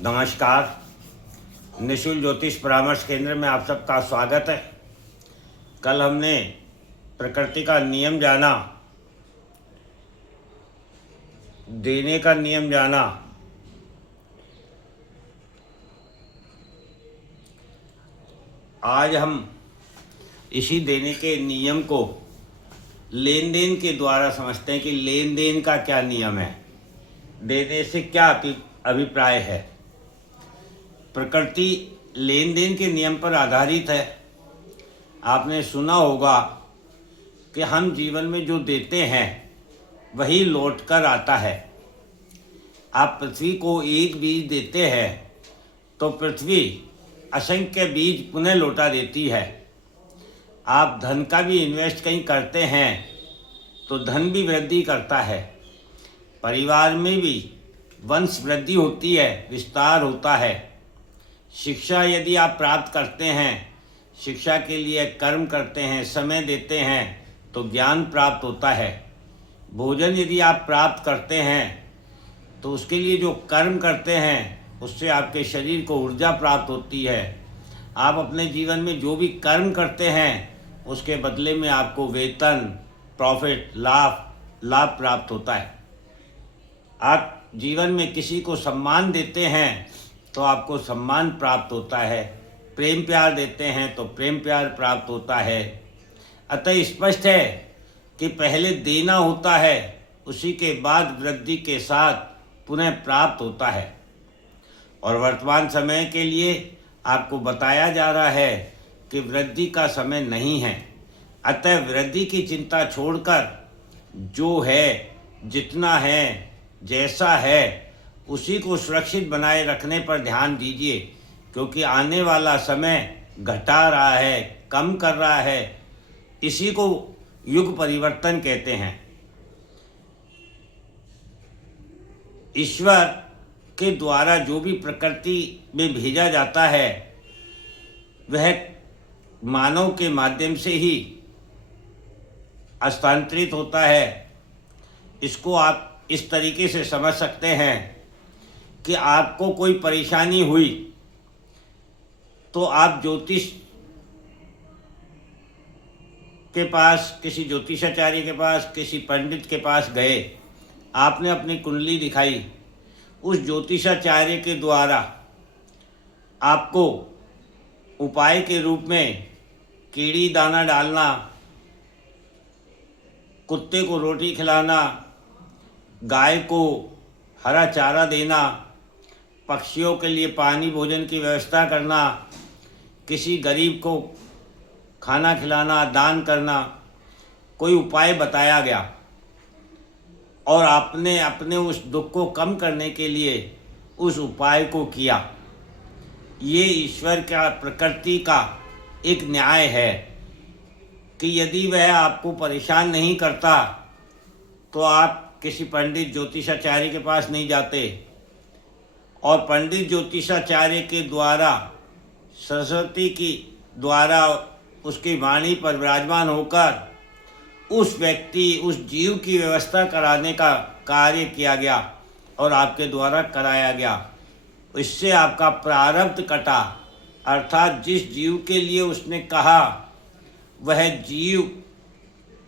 नमस्कार। निशुल्क ज्योतिष परामर्श केंद्र में आप सबका स्वागत है। कल हमने प्रकृति का नियम जाना, देने का नियम जाना। आज हम इसी देने के नियम को लेन देन के द्वारा समझते हैं कि लेन देन का क्या नियम है, देने से क्या अभिप्राय है। प्रकृति लेन देन के नियम पर आधारित है। आपने सुना होगा कि हम जीवन में जो देते हैं वही लौट कर आता है। आप पृथ्वी को एक बीज देते हैं तो पृथ्वी असंख्य बीज पुनः लौटा देती है। आप धन का भी इन्वेस्ट कहीं करते हैं तो धन भी वृद्धि करता है। परिवार में भी वंश वृद्धि होती है, विस्तार होता है। शिक्षा यदि आप प्राप्त करते हैं, शिक्षा के लिए कर्म करते हैं, समय देते हैं तो ज्ञान प्राप्त होता है। भोजन यदि आप प्राप्त करते हैं तो उसके लिए जो कर्म करते हैं उससे आपके शरीर को ऊर्जा प्राप्त होती है। आप अपने जीवन में जो भी कर्म करते हैं उसके बदले में आपको वेतन, प्रॉफिट, लाभ प्राप्त होता है। आप जीवन में किसी को सम्मान देते हैं तो आपको सम्मान प्राप्त होता है। प्रेम प्यार देते हैं तो प्रेम प्यार प्राप्त होता है। अतः स्पष्ट है कि पहले देना होता है, उसी के बाद वृद्धि के साथ पुनः प्राप्त होता है। और वर्तमान समय के लिए आपको बताया जा रहा है कि वृद्धि का समय नहीं है। अतः वृद्धि की चिंता छोड़कर जो है, जितना है, जैसा है उसी को सुरक्षित बनाए रखने पर ध्यान दीजिए, क्योंकि आने वाला समय घटा रहा है, कम कर रहा है। इसी को युग परिवर्तन कहते हैं। ईश्वर के द्वारा जो भी प्रकृति में भेजा जाता है वह मानव के माध्यम से ही हस्तांतरित होता है। इसको आप इस तरीके से समझ सकते हैं कि आपको कोई परेशानी हुई तो आप ज्योतिष के पास, किसी ज्योतिषाचार्य के पास, किसी पंडित के पास गए, आपने अपनी कुंडली दिखाई। उस ज्योतिषाचार्य के द्वारा आपको उपाय के रूप में कीड़ी दाना डालना, कुत्ते को रोटी खिलाना, गाय को हरा चारा देना, पक्षियों के लिए पानी भोजन की व्यवस्था करना, किसी गरीब को खाना खिलाना, दान करना, कोई उपाय बताया गया और आपने अपने उस दुख को कम करने के लिए उस उपाय को किया। ये ईश्वर का, प्रकृति का एक न्याय है कि यदि वह आपको परेशान नहीं करता तो आप किसी पंडित ज्योतिषाचार्य के पास नहीं जाते। और पंडित ज्योतिषाचार्य के द्वारा, सरस्वती की द्वारा उसकी वाणी पर विराजमान होकर उस व्यक्ति, उस जीव की व्यवस्था कराने का कार्य किया गया और आपके द्वारा कराया गया। इससे आपका प्रारब्ध कटा, अर्थात जिस जीव के लिए उसने कहा वह जीव,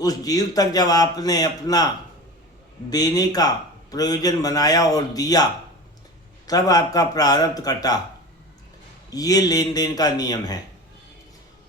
उस जीव तक जब आपने अपना देने का प्रयोजन बनाया और दिया तब आपका प्रारब्ध कटा। ये लेन देन का नियम है।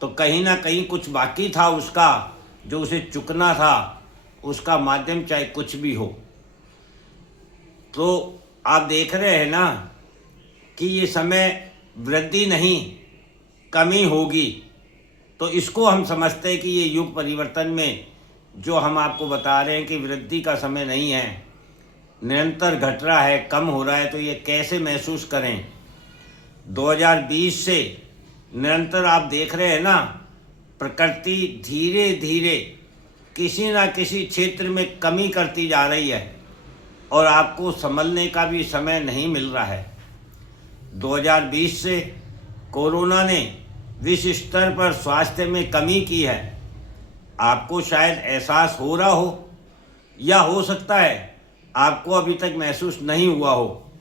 तो कहीं ना कहीं कुछ बाकी था उसका, जो उसे चुकना था, उसका माध्यम चाहे कुछ भी हो। तो आप देख रहे हैं ना कि ये समय वृद्धि नहीं, कमी होगी। तो इसको हम समझते हैं कि ये युग परिवर्तन में जो हम आपको बता रहे हैं कि वृद्धि का समय नहीं है, निरंतर घट रहा है, कम हो रहा है, तो ये कैसे महसूस करें। 2020 से निरंतर आप देख रहे हैं ना, प्रकृति धीरे धीरे किसी ना किसी क्षेत्र में कमी करती जा रही है और आपको संभलने का भी समय नहीं मिल रहा है। 2020 से कोरोना ने विश्व स्तर पर स्वास्थ्य में कमी की है। आपको शायद एहसास हो रहा हो या हो सकता है आपको अभी तक महसूस नहीं हुआ हो,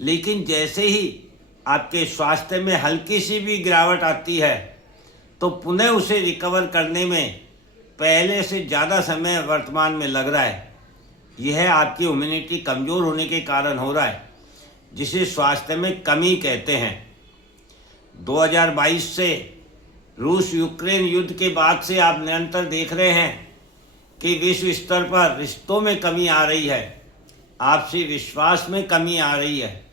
लेकिन जैसे ही आपके स्वास्थ्य में हल्की सी भी गिरावट आती है तो पुनः उसे रिकवर करने में पहले से ज़्यादा समय वर्तमान में लग रहा है। यह आपकी इम्यूनिटी कमज़ोर होने के कारण हो रहा है, जिसे स्वास्थ्य में कमी कहते हैं। 2022 से रूस यूक्रेन युद्ध के बाद से आप निरंतर देख रहे हैं कि विश्व स्तर पर रिश्तों में कमी आ रही है, आपसी विश्वास में कमी आ रही है।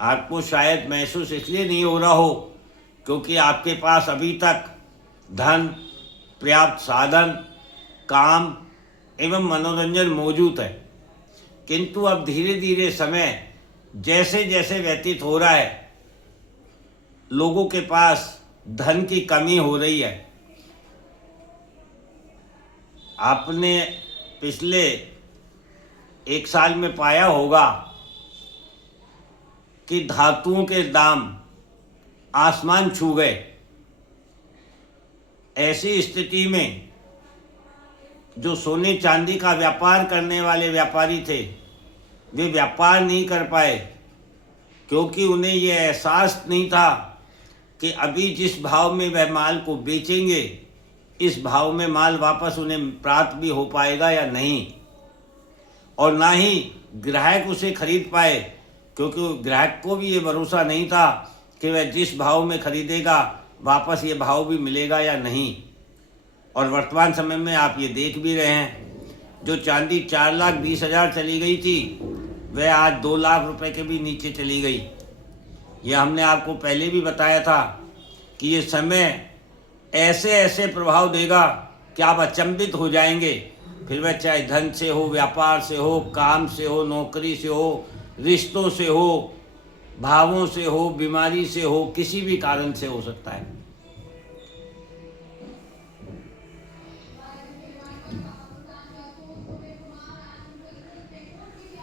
आपको शायद महसूस इसलिए नहीं हो रहा हो क्योंकि आपके पास अभी तक धन, पर्याप्त साधन, काम एवं मनोरंजन मौजूद है, किंतु अब धीरे धीरे समय जैसे जैसे व्यतीत हो रहा है, लोगों के पास धन की कमी हो रही है। आपने पिछले एक साल में पाया होगा कि धातुओं के दाम आसमान छू गए। ऐसी स्थिति में जो सोने चांदी का व्यापार करने वाले व्यापारी थे, वे व्यापार नहीं कर पाए क्योंकि उन्हें ये एहसास नहीं था कि अभी जिस भाव में वह माल को बेचेंगे, इस भाव में माल वापस उन्हें प्राप्त भी हो पाएगा या नहीं, और ना ही ग्राहक उसे खरीद पाए क्योंकि ग्राहक को भी ये भरोसा नहीं था कि वह जिस भाव में खरीदेगा वापस ये भाव भी मिलेगा या नहीं। और वर्तमान समय में आप ये देख भी रहे हैं, जो चांदी 4,20,000 चली गई थी वह आज 2 लाख रुपए के भी नीचे चली गई। यह हमने आपको पहले भी बताया था कि ये समय ऐसे ऐसे प्रभाव देगा कि आप अचंभित हो जाएंगे। फिर वह चाहे धन से हो, व्यापार से हो, काम से हो, नौकरी से हो, रिश्तों से हो, भावों से हो, बीमारी से हो, किसी भी कारण से हो सकता है।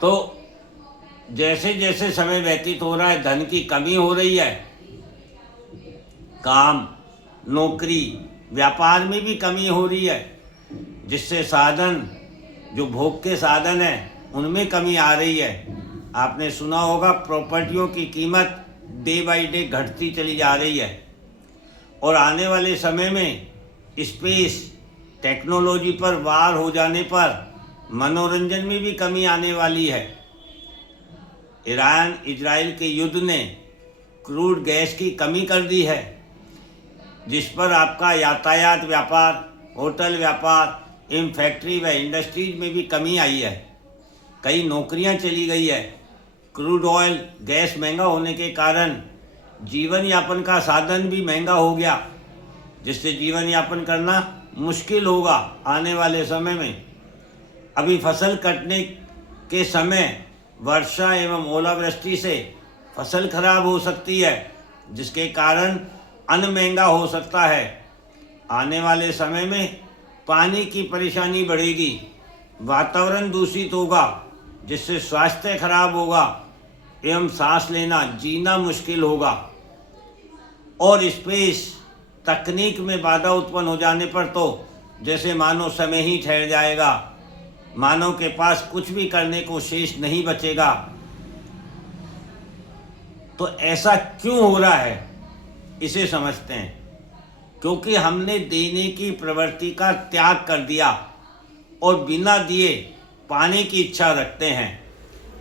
तो जैसे जैसे समय व्यतीत हो रहा है, धन की कमी हो रही है, काम, नौकरी, व्यापार में भी कमी हो रही है, जिससे साधन, जो भोग के साधन हैं उनमें कमी आ रही है। आपने सुना होगा प्रॉपर्टियों की कीमत डे बाय डे घटती चली जा रही है, और आने वाले समय में स्पेस टेक्नोलॉजी पर वार हो जाने पर मनोरंजन में भी कमी आने वाली है। ईरान इजराइल के युद्ध ने क्रूड गैस की कमी कर दी है, जिस पर आपका यातायात व्यापार, होटल व्यापार एवं फैक्ट्री व इंडस्ट्रीज में भी कमी आई है। कई नौकरियां चली गई है। क्रूड ऑयल गैस महंगा होने के कारण जीवन यापन का साधन भी महंगा हो गया, जिससे जीवन यापन करना मुश्किल होगा आने वाले समय में। अभी फसल कटने के समय वर्षा एवं ओलावृष्टि से फसल खराब हो सकती है, जिसके कारण अन्न महंगा हो सकता है। आने वाले समय में पानी की परेशानी बढ़ेगी, वातावरण दूषित होगा, जिससे स्वास्थ्य खराब होगा एवं सांस लेना, जीना मुश्किल होगा। और स्पेस तकनीक में बाधा उत्पन्न हो जाने पर तो जैसे मानव समय ही ठहर जाएगा, मानव के पास कुछ भी करने को शेष नहीं बचेगा। तो ऐसा क्यों हो रहा है, इसे समझते हैं। क्योंकि हमने देने की प्रवृत्ति का त्याग कर दिया और बिना दिए पाने की इच्छा रखते हैं,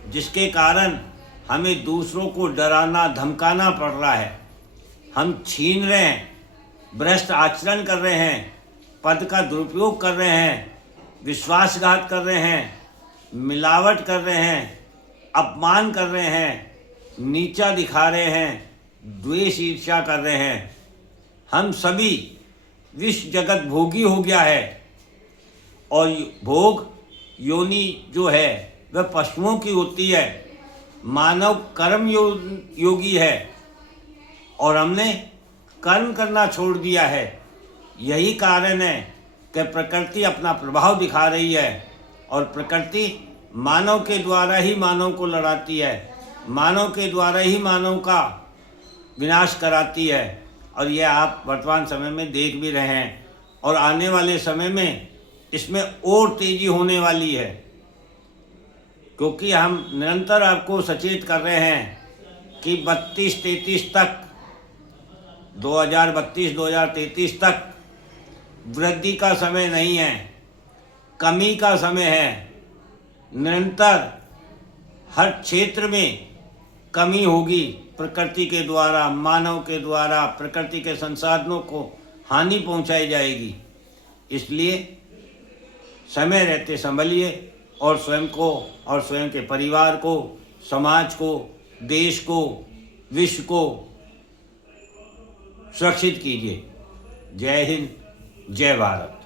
जिसके कारण हमें दूसरों को डराना धमकाना पड़ रहा है। हम छीन रहे हैं, भ्रष्ट आचरण कर रहे हैं, पद का दुरुपयोग कर रहे हैं, विश्वासघात कर रहे हैं, मिलावट कर रहे हैं, अपमान कर रहे हैं, नीचा दिखा रहे हैं, द्वेष ईर्ष्या कर रहे हैं। हम सभी विश्व जगत भोगी हो गया है, और भोग योनि जो है वह पशुओं की होती है, मानव कर्म योगी है, और हमने कर्म करना छोड़ दिया है। यही कारण है कि प्रकृति अपना प्रभाव दिखा रही है, और प्रकृति मानव के द्वारा ही मानव को लड़ाती है, मानव के द्वारा ही मानव का विनाश कराती है। और यह आप वर्तमान समय में देख भी रहे हैं, और आने वाले समय में इसमें और तेजी होने वाली है। क्योंकि हम निरंतर आपको सचेत कर रहे हैं कि 32-33 तक 2032-2033 तक वृद्धि का समय नहीं है, कमी का समय है। निरंतर हर क्षेत्र में कमी होगी, प्रकृति के द्वारा, मानव के द्वारा प्रकृति के संसाधनों को हानि पहुंचाई जाएगी। इसलिए समय रहते संभलिए और स्वयं को और स्वयं के परिवार को, समाज को, देश को, विश्व को सुरक्षित कीजिए। जय हिंद, जय भारत।